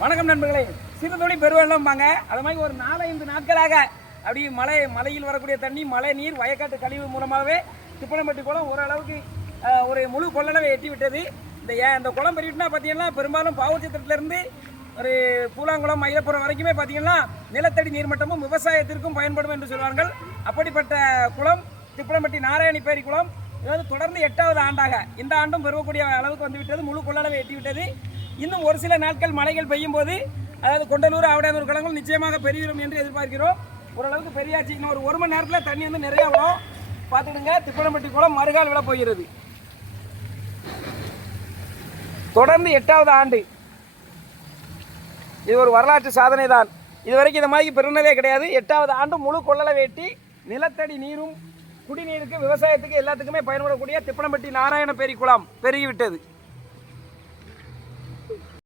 வணக்கம் நண்பர்களே. சிறுதுளி பெருவெள்ளம்பாங்க. அது மாதிரி ஒரு 4-5 நாட்களாக அப்படி மலையில் வரக்கூடிய தண்ணி, மழை நீர், வயக்காட்டு கழிவு மூலமாகவே திப்பனம்பட்டி குளம் ஓரளவுக்கு ஒரு முழு கொள்ளளவை எட்டி விட்டது. இந்த குளம் பெருகிட்டுனா பார்த்தீங்கன்னா பெரும்பாலும் பாவச்சத்திரத்திலிருந்து ஒரு பூலாங்குளம், மயிலப்புறம் வரைக்குமே பார்த்தீங்கன்னா நிலத்தடி நீர்மட்டமும் விவசாயத்திற்கும் பயன்படும் என்று சொல்வார்கள். அப்படிப்பட்ட குளம் திப்பனம்பட்டி நாராயணிப்பேரி குளம். இது வந்து தொடர்ந்து 8வது ஆண்டாக இந்த ஆண்டும் பெருகக்கூடிய அளவுக்கு வந்துவிட்டது. முழு கொள்ளளவை எட்டிவிட்டது. இன்னும் ஒரு சில நாட்கள் மழைகள் பெய்யும் போது, அதாவது கொண்டலூர், ஆவடையாந்தூர் குளங்கள் நிச்சயமாக பெருகிடும் என்று எதிர்பார்க்கிறோம். ஓரளவுக்கு பெரியாச்சு. இன்னும் ஒரு மணி நேரத்தில் தண்ணி வந்து நிறையா வரும். பார்த்துடுங்க, திப்பனம்பட்டி குளம் மறுகால் விழ போகிறது. தொடர்ந்து 8வது ஆண்டு. இது ஒரு வரலாற்று சாதனை தான். இதுவரைக்கும் இந்த மாதிரி பெருனதே கிடையாது. 8வது ஆண்டு முழு கொள்ளளவை எட்டி நிலத்தடி நீரும் குடிநீருக்கு, விவசாயத்துக்கு எல்லாத்துக்குமே பயன்படக்கூடிய திப்பனம்பட்டி நாராயணப்பேரி குளம் பெருகிவிட்டது.